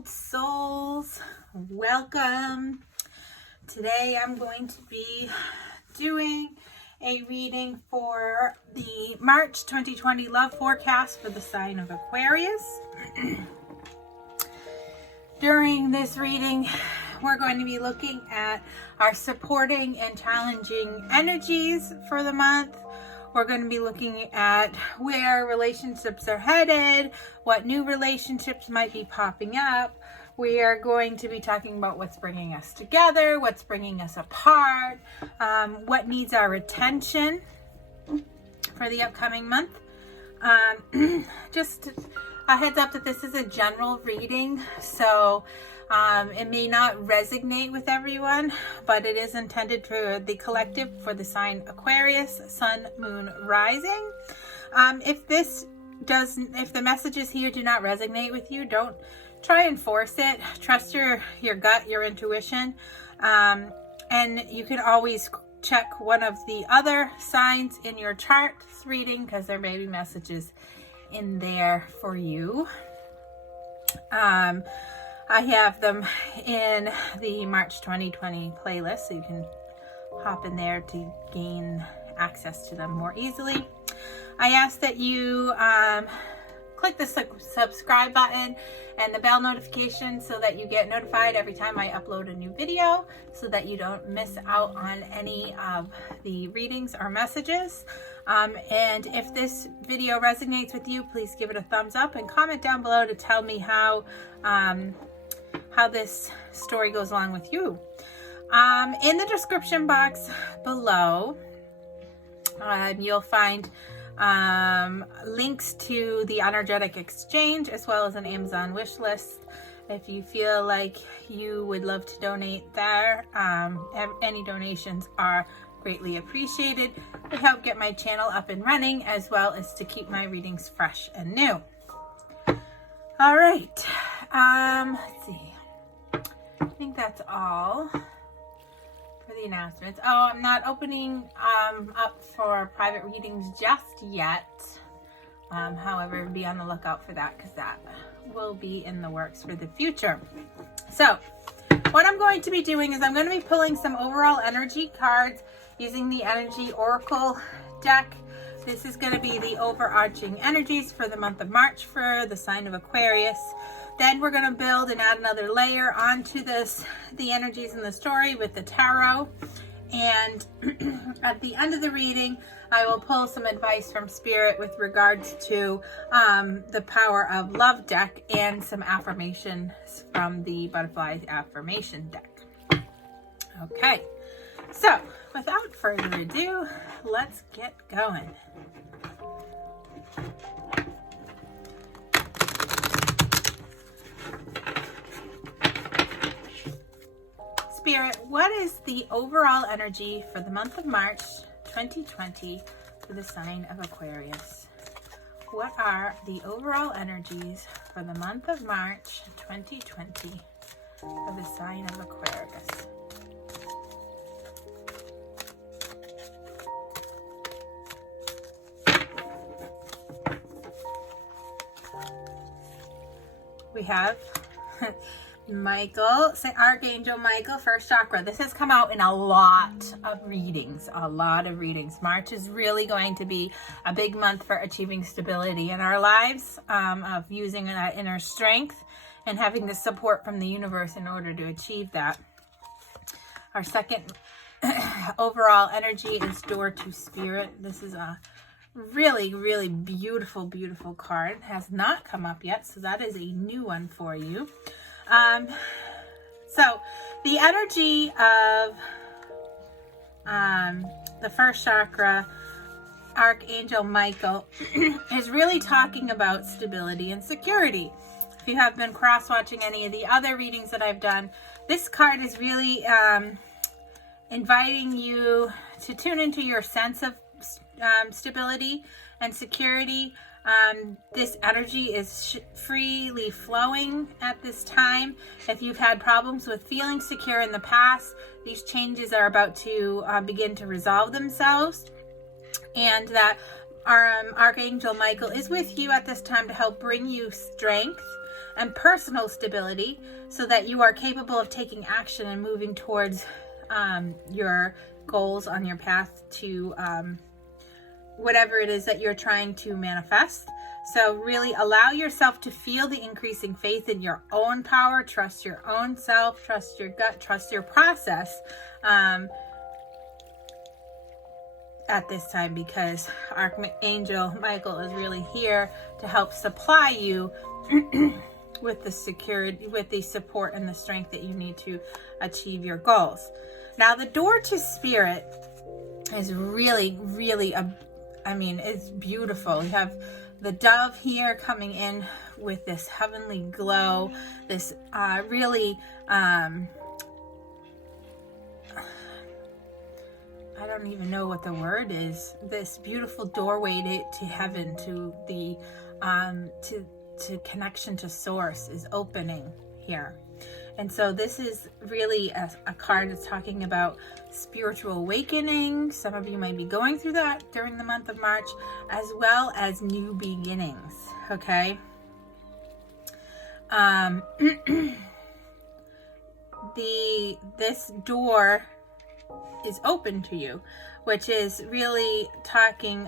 beloved souls, welcome. Today I'm going to be doing a reading for the March 2020 love forecast for the sign of Aquarius. During this reading, we're going to be looking at our supporting and challenging energies for the month. We're going to be looking at where relationships are headed, what new relationships might be popping up. We are going to be talking about what's bringing us together, what's bringing us apart, what needs our attention for the upcoming month. Just a heads up that this is a general reading, so it may not resonate with everyone, but it is intended for the collective, for the sign Aquarius, Sun, Moon, Rising. If the messages here do not resonate with you, don't try and force it. Trust your gut, your intuition, and you can always check one of the other signs in your chart reading, because there may be messages in there for you. I have them in the March 2020 playlist, so you can hop in there to gain access to them more easily. I ask that you click the subscribe button and the bell notification so that you get notified every time I upload a new video, so that you don't miss out on any of the readings or messages. And if this video resonates with you, please give it a thumbs up and comment down below to tell me how this story goes along with you. In the description box below, you'll find links to the energetic exchange, as well as an Amazon wish list. If you feel like you would love to donate there, any donations are greatly appreciated. They help get my channel up and running, as well as to keep my readings fresh and new. All right, let's see. I think that's all for the announcements. Oh, I'm not opening up for private readings just yet. However, be on the lookout for that, because that will be in the works for the future. So what I'm going to be doing is I'm going to be pulling some overall energy cards using the Energy Oracle deck. This is going to be the overarching energies for the month of March for the sign of Aquarius. Then we're going to build and add another layer onto the energies in the story with the tarot. And at the end of the reading, I will pull some advice from Spirit with regards to the Power of Love deck and some affirmations from the Butterfly Affirmation deck. Okay, so without further ado, let's get going. Spirit, what is the overall energy for the month of March 2020 for the sign of Aquarius? What are the overall energies for the month of March 2020 for the sign of Aquarius? We have Michael, Archangel Michael, first chakra. This has come out in a lot of readings, March is really going to be a big month for achieving stability in our lives, of using that inner strength and having the support from the universe in order to achieve that. Our second overall energy is Door to Spirit. This is a really, really beautiful, beautiful card. It has not come up yet, so that is a new one for you. So the energy of the first chakra, Archangel Michael, is really talking about stability and security. If you have been cross-watching any of the other readings that I've done, this card is really inviting you to tune into your sense of stability and security. This energy is freely flowing at this time. If you've had problems with feeling secure in the past, these changes are about to begin to resolve themselves, and that our Archangel Michael is with you at this time to help bring you strength and personal stability so that you are capable of taking action and moving towards your goals on your path to whatever it is that you're trying to manifest. So really allow yourself to feel the increasing faith in your own power, trust your own self, trust your gut, trust your process at this time, because Archangel Michael is really here to help supply you with the security, with the support and the strength that you need to achieve your goals. Now, the door to spirit is really, really, it's beautiful. You have the dove here coming in with this heavenly glow, this really, I don't even know what the word is, this beautiful doorway to heaven, to the, to connection to source is opening here. And so this is really a card that's talking about spiritual awakening. Some of you might be going through that during the month of March, as well as new beginnings, okay? This door is open to you, which is really talking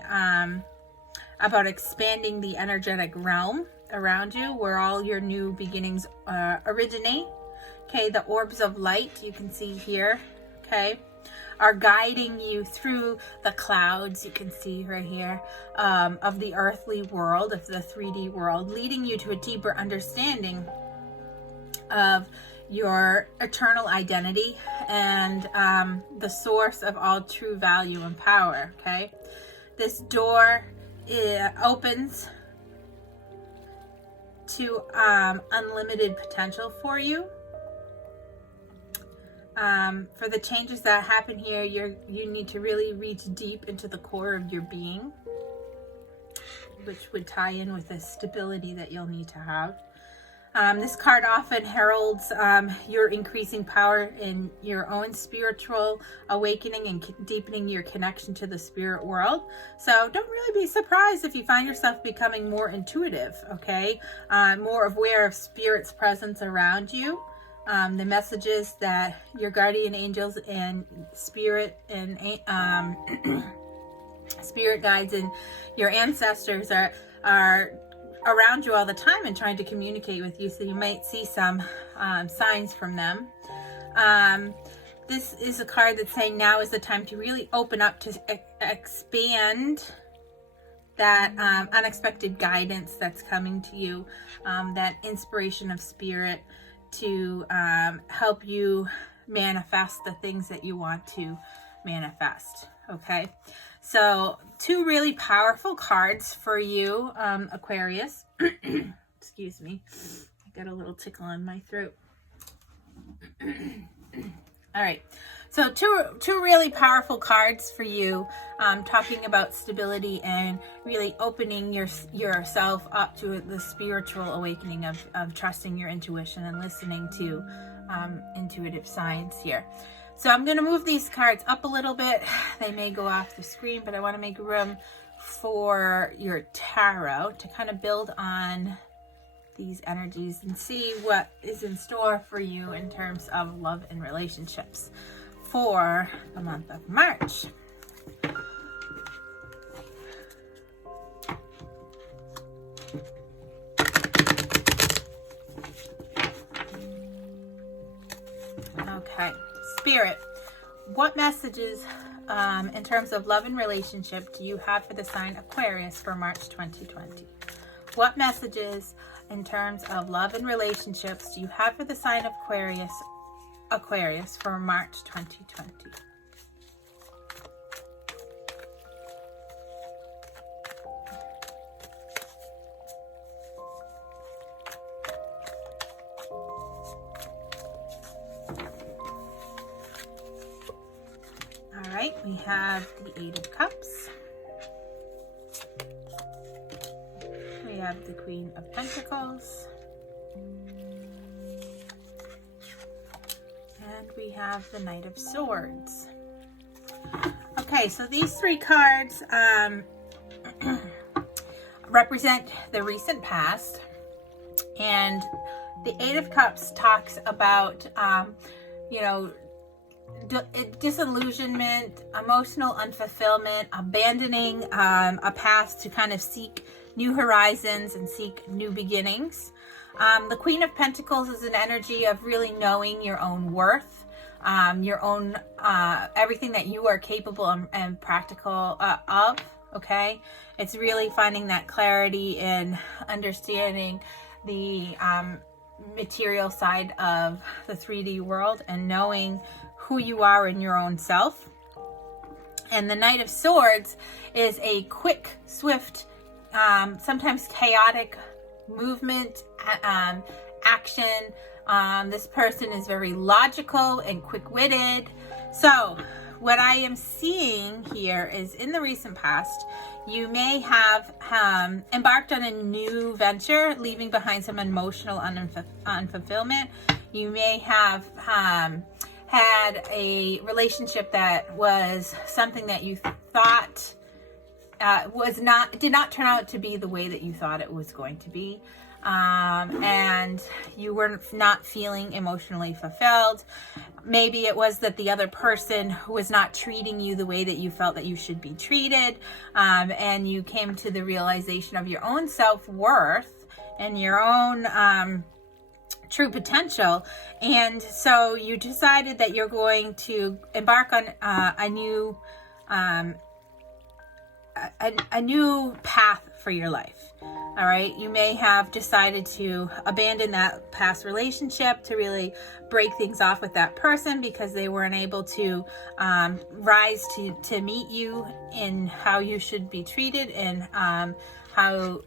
about expanding the energetic realm around you, where all your new beginnings originate. Okay, the orbs of light you can see here, okay, are guiding you through the clouds, you can see right here, of the earthly world, of the 3D world, leading you to a deeper understanding of your eternal identity and the source of all true value and power, okay? This door opens to unlimited potential for you. For the changes that happen here, you need to really reach deep into the core of your being, which would tie in with the stability that you'll need to have. This card often heralds your increasing power in your own spiritual awakening and deepening your connection to the spirit world. So don't really be surprised if you find yourself becoming more intuitive, okay? More aware of spirit's presence around you. The messages that your guardian angels and spirit and spirit guides and your ancestors are around you all the time and trying to communicate with you, so you might see some signs from them. This is a card that's saying now is the time to really open up to expand that unexpected guidance that's coming to you, that inspiration of spirit to help you manifest the things that you want to manifest, okay? So 2 really powerful cards for you, Aquarius. Excuse me. I got a little tickle in my throat. All right. So two really powerful cards for you, talking about stability and really opening yourself up to the spiritual awakening of trusting your intuition and listening to intuitive signs here. So I'm going to move these cards up a little bit. They may go off the screen, but I want to make room for your tarot to kind of build on these energies and see what is in store for you in terms of love and relationships for the month of March. Okay, Spirit, what messages in terms of love and relationship do you have for the sign Aquarius for March 2020? What messages in terms of love and relationships do you have for the sign of Aquarius for March 2020? All right, we have the 8 of Cups. We have the Queen of Pentacles. And we have the Knight of Swords. Okay, so these 3 cards represent the recent past. And the Eight of Cups talks about, disillusionment, emotional unfulfillment, abandoning a path to kind of seek new horizons and seek new beginnings. The Queen of Pentacles is an energy of really knowing your own worth, your own, everything that you are capable and practical of, okay? It's really finding that clarity in understanding the material side of the 3D world and knowing who you are in your own self. And the Knight of Swords is a quick, swift, sometimes chaotic movement, action. This person is very logical and quick-witted. So what I am seeing here is, in the recent past, you may have embarked on a new venture, leaving behind some emotional unfulfillment. You may have had a relationship that was something that you thought did not turn out to be the way that you thought it was going to be. And you were not feeling emotionally fulfilled. Maybe it was that the other person was not treating you the way that you felt that you should be treated. And you came to the realization of your own self-worth and your own true potential. And so you decided that you're going to embark on a new path for your life. All right. You may have decided to abandon that past relationship, to really break things off with that person because they weren't able to rise to meet you in how you should be treated and how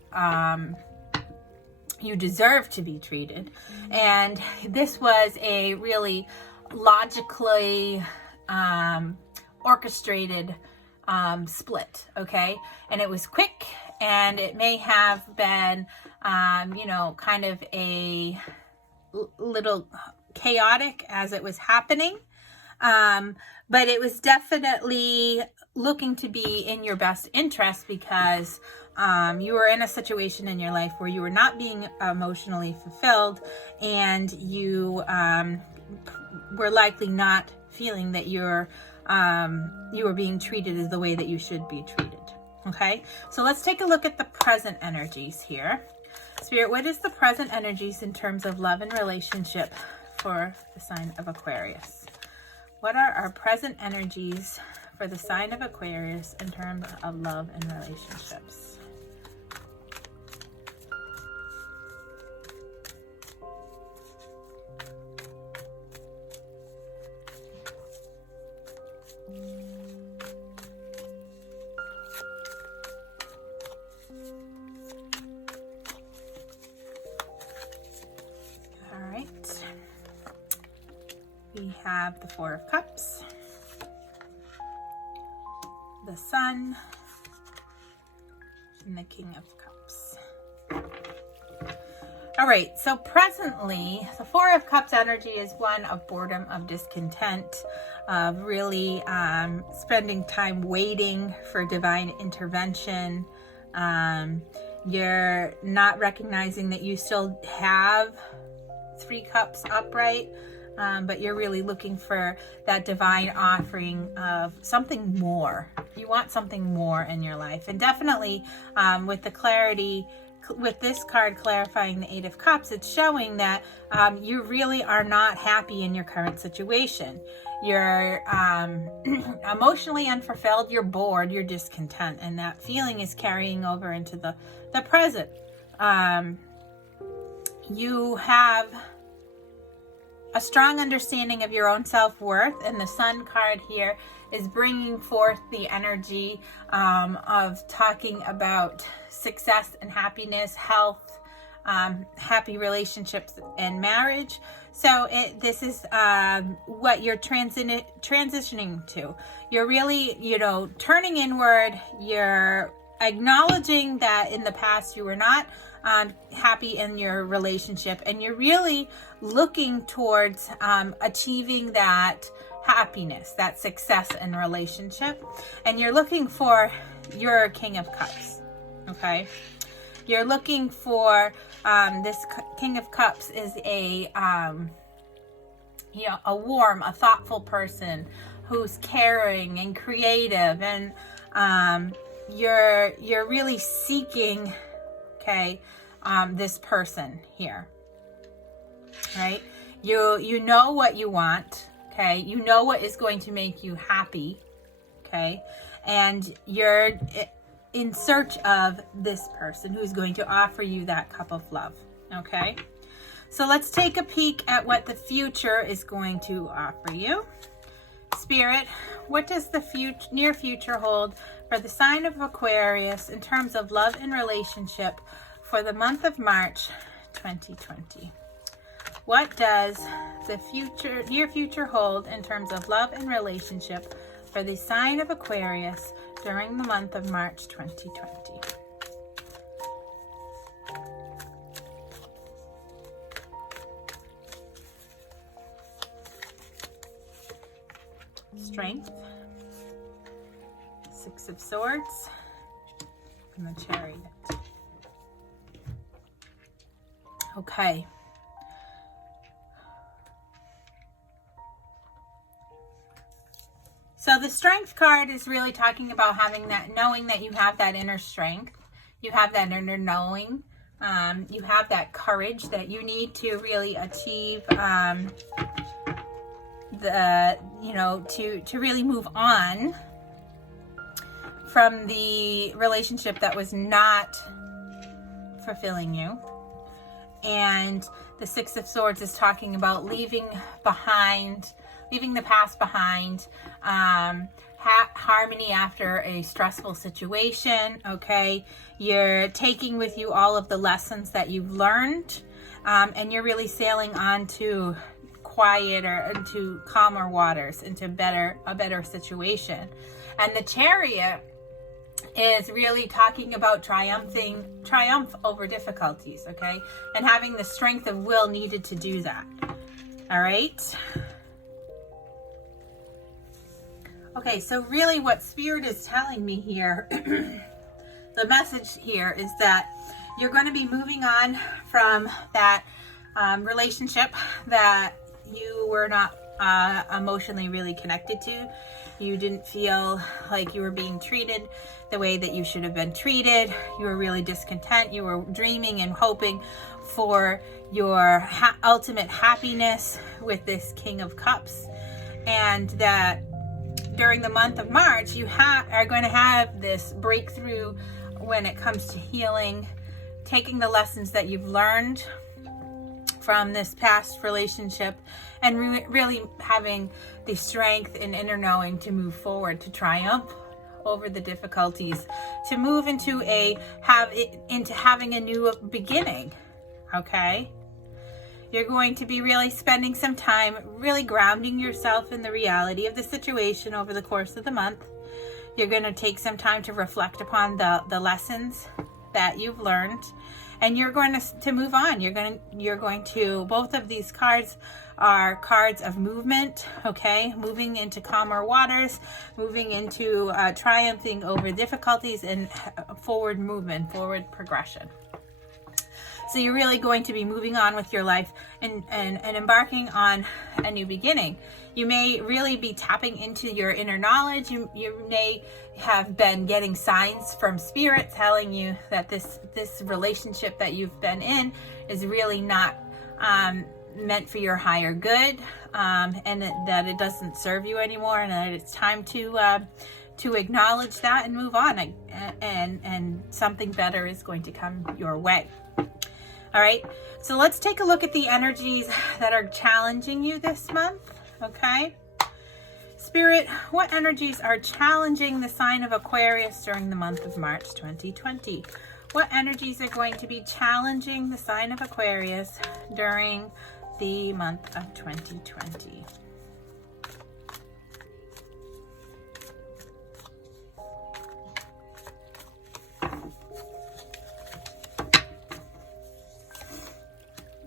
you deserve to be treated. And this was a really logically orchestrated split, okay? And it was quick, and it may have been, kind of a little chaotic as it was happening. But it was definitely looking to be in your best interest because you were in a situation in your life where you were not being emotionally fulfilled, and you were likely not feeling that you were being treated as the way that you should be treated. Okay, so let's take a look at the present energies here. Spirit, what is the present energies in terms of love and relationship for the sign of Aquarius? What are our present energies for the sign of Aquarius in terms of love and relationships? We have the Four of Cups, the Sun, and the King of Cups. All right, so presently, the Four of Cups energy is one of boredom, of discontent, of really spending time waiting for divine intervention. You're not recognizing that you still have 3 cups upright. But you're really looking for that divine offering of something more. You want something more in your life. And definitely with the clarity, with this card clarifying the Eight of Cups, it's showing that you really are not happy in your current situation. You're emotionally unfulfilled, you're bored, you're discontent. And that feeling is carrying over into the present. You have a strong understanding of your own self-worth, and the Sun card here is bringing forth the energy of talking about success and happiness, health, happy relationships and marriage. So this is what you're transitioning to. You're really, turning inward. You're acknowledging that in the past you were not happy in your relationship, and you're really looking towards achieving that happiness, that success in relationship, and you're looking for your King of Cups. Okay, you're looking for This King of Cups is a warm, a thoughtful person who's caring and creative, and you're really seeking, okay, this person here, right? You know what you want, okay? You know what is going to make you happy, okay? And you're in search of this person who's going to offer you that cup of love, okay? So let's take a peek at what the future is going to offer you. Spirit, what does the near future hold for the sign of Aquarius in terms of love and relationship for the month of March 2020? What does the near future hold in terms of love and relationship for the sign of Aquarius during the month of March 2020? Strength, Six of Swords, and the Chariot. Okay. So the Strength card is really talking about having that, knowing that you have that inner strength, you have that inner knowing, you have that courage that you need to really achieve to really move on from the relationship that was not fulfilling you. And the Six of Swords is talking about leaving the past behind, harmony after a stressful situation, okay? You're taking with you all of the lessons that you've learned, and you're really sailing on to quieter, into calmer waters, into a better situation. And the Chariot is really talking about triumph over difficulties, okay? And having the strength of will needed to do that. All right? Okay, so really what Spirit is telling me here, the message here is that you're going to be moving on from that relationship that you were not emotionally really connected to. You didn't feel like you were being treated the way that you should have been treated. You were really discontent. You were dreaming and hoping for your ultimate happiness with this King of Cups. And that during the month of March, you are going to have this breakthrough when it comes to healing, taking the lessons that you've learned from this past relationship, and really having the strength and inner knowing to move forward, to triumph over the difficulties, to move into having a new beginning. Okay? You're going to be really spending some time really grounding yourself in the reality of the situation over the course of the month. You're going to take some time to reflect upon the lessons that you've learned, and you're going to move on. You're going to, both of these cards are cards of movement, okay? Moving into calmer waters, moving into triumphing over difficulties, and forward movement, forward progression. So you're really going to be moving on with your life and embarking on a new beginning. You may really be tapping into your inner knowledge. You may have been getting signs from Spirit telling you that this relationship that you've been in is really not meant for your higher good, and that it doesn't serve you anymore, and that it's time to acknowledge that and move on, and something better is going to come your way. All right, so let's take a look at the energies that are challenging you this month, okay? Spirit, what energies are challenging the sign of Aquarius during the month of March 2020? What energies are going to be challenging the sign of Aquarius during the month of 2020?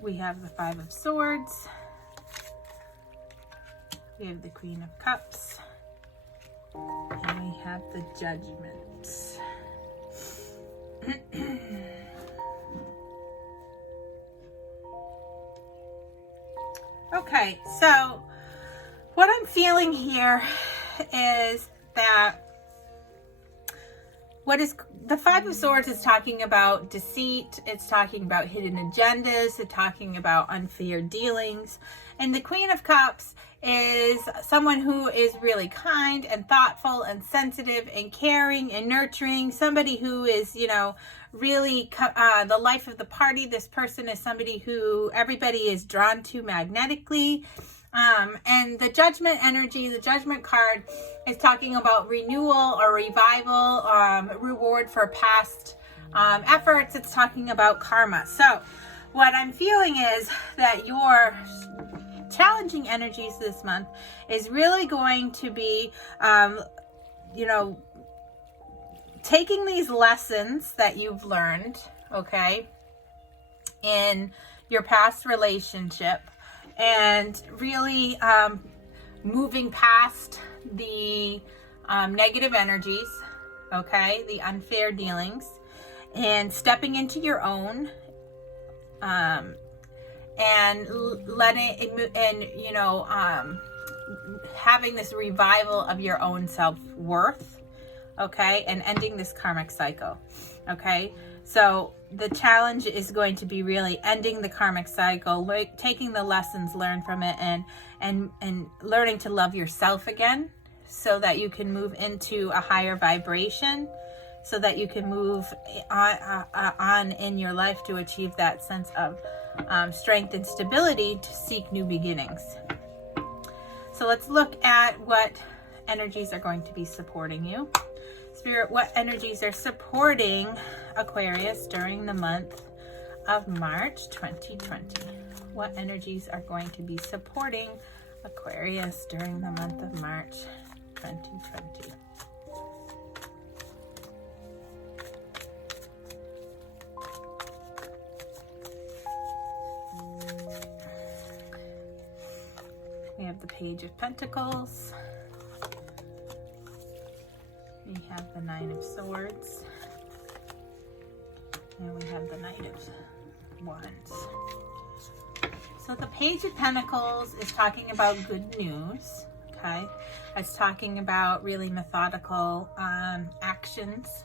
We have the Five of Swords. We have the Queen of Cups. And we have the Judgment. Okay, so what I'm feeling here is that the Five of Swords is talking about deceit, it's talking about hidden agendas, it's talking about unfair dealings, and the Queen of Cups is someone who is really kind and thoughtful and sensitive and caring and nurturing, somebody who is, really the life of the party. This person is somebody who everybody is drawn to magnetically. And the Judgment energy, the Judgment card, is talking about renewal or revival, reward for past efforts. It's talking about karma. So what I'm feeling is that your challenging energies this month is really going to be, taking these lessons that you've learned, okay, in your past relationship, and really moving past the negative energies, okay, the unfair dealings, and stepping into your own, and having this revival of your own self-worth, okay, and ending this karmic cycle, okay. So the challenge is going to be really ending the karmic cycle, taking the lessons learned from it, and learning to love yourself again, so that you can move into a higher vibration, so that you can move on in your life to achieve that sense of strength and stability to seek new beginnings. So let's look at what energies are going to be supporting you. Spirit, what energies are supporting Aquarius during the month of March 2020? What energies are going to be supporting Aquarius during the month of March 2020? We have the Page of Pentacles. We have the Nine of Swords. And we have the Knight of Wands. So the Page of Pentacles is talking about good news, okay? It's talking about really methodical actions.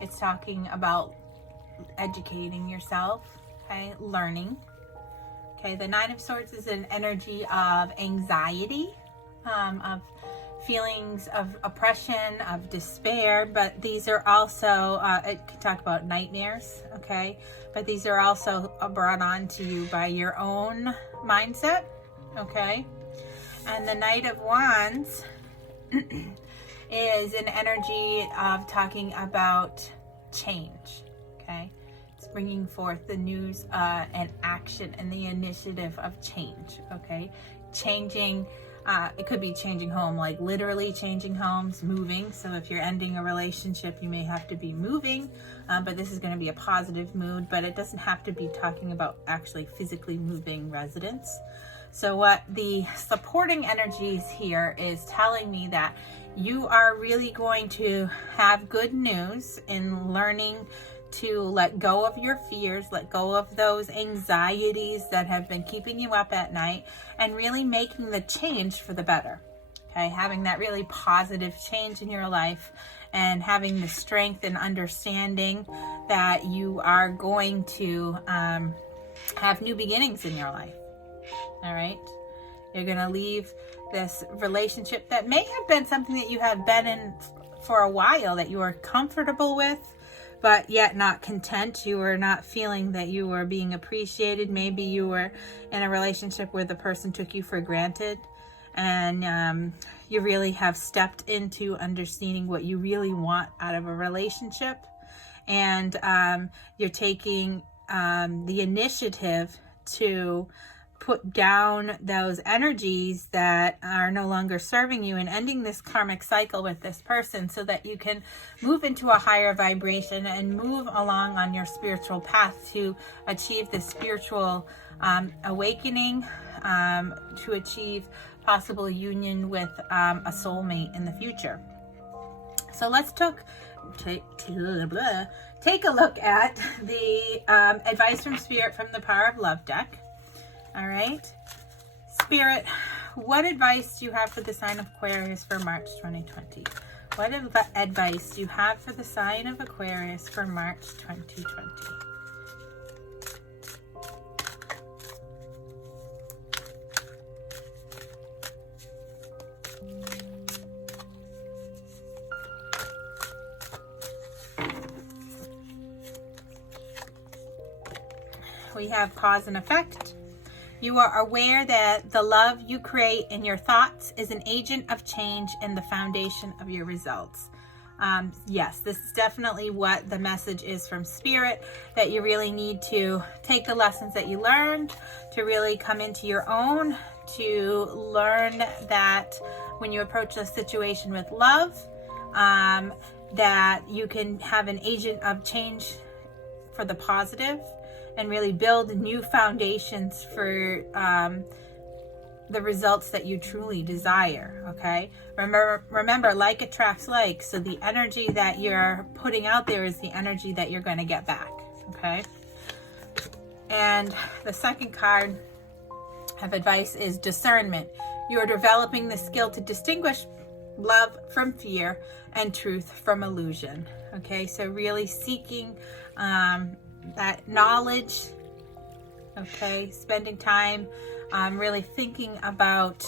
It's talking about educating yourself, okay? Learning. Okay, the Nine of Swords is an energy of anxiety, of feelings of oppression, of despair, but these are also, it can talk about nightmares, okay? But these are also brought on to you by your own mindset, okay? And the Knight of Wands is an energy of talking about change, okay? It's bringing forth the news and action and the initiative of change, okay? Changing, it could be changing home, like literally changing homes, moving. So if you're ending a relationship, you may have to be moving, but this is going to be a positive mood, but it doesn't have to be talking about actually physically moving residence. So what the supporting energies here is telling me that you are really going to have good news in learning to let go of your fears, let go of those anxieties that have been keeping you up at night, and really making the change for the better. Okay, having that really positive change in your life, and having the strength and understanding that you are going to have new beginnings in your life. All right, you're going to leave this relationship that may have been something that you have been in for a while, that you are comfortable with, but yet not content. You were not feeling that you were being appreciated. Maybe you were in a relationship where the person took you for granted, and you really have stepped into understanding what you really want out of a relationship, and you're taking the initiative to put down those energies that are no longer serving you, and ending this karmic cycle with this person, so that you can move into a higher vibration and move along on your spiritual path to achieve this spiritual awakening, to achieve possible union with a soulmate in the future. So let's take a look at the advice from Spirit from the Power of Love deck. All right. Spirit, what advice do you have for the sign of Aquarius for March 2020? What advice do you have for the sign of Aquarius for March 2020? We have cause and effect. You are aware that the love you create in your thoughts is an agent of change and the foundation of your results. Yes, this is definitely what the message is from Spirit, that you really need to take the lessons that you learned to really come into your own, to learn that when you approach a situation with love, that you can have an agent of change for the positive and really build new foundations for the results that you truly desire, okay? Remember, like attracts like, so the energy that you're putting out there is the energy that you're going to get back, okay? And the second card of advice is discernment. You are developing the skill to distinguish love from fear and truth from illusion, okay? So really seeking that knowledge, okay, spending time really thinking about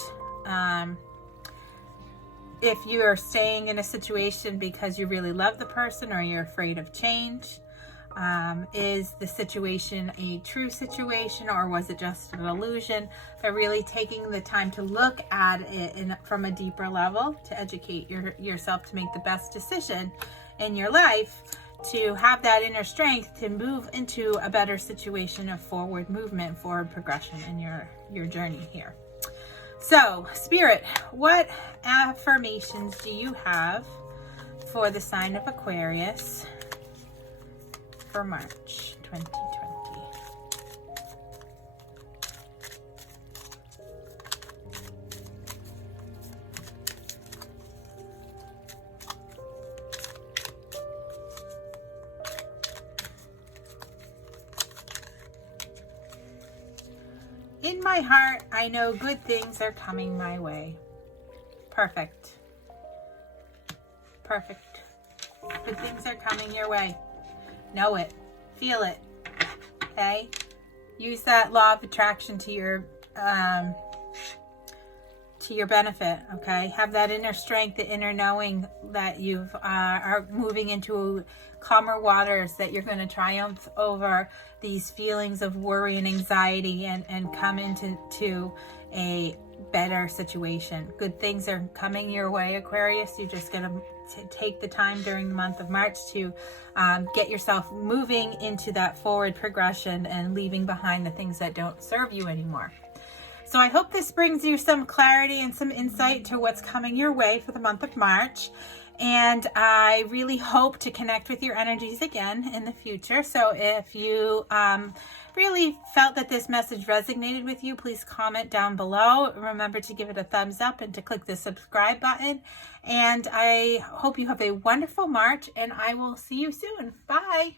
if you are staying in a situation because you really love the person or you're afraid of change. Is the situation a true situation or was it just an illusion? But really taking the time to look at it from a deeper level to educate yourself to make the best decision in your life, to have that inner strength to move into a better situation of forward movement, forward progression in your journey here. So, Spirit, what affirmations do you have for the sign of Aquarius for March 2020? In my heart, I know good things are coming my way. Perfect. Perfect. Good things are coming your way. Know it. Feel it. Okay? Use that law of attraction to your benefit. Okay? Have that inner strength, the inner knowing that you are moving into calmer waters, that you're going to triumph over these feelings of worry and anxiety and come into a better situation. Good things are coming your way, Aquarius. You're just going to take the time during the month of March to get yourself moving into that forward progression and leaving behind the things that don't serve you anymore. So I hope this brings you some clarity and some insight to what's coming your way for the month of March. And I really hope to connect with your energies again in the future. So if you really felt that this message resonated with you, please comment down below. Remember to give it a thumbs up and to click the subscribe button. And I hope you have a wonderful March, and I will see you soon. Bye.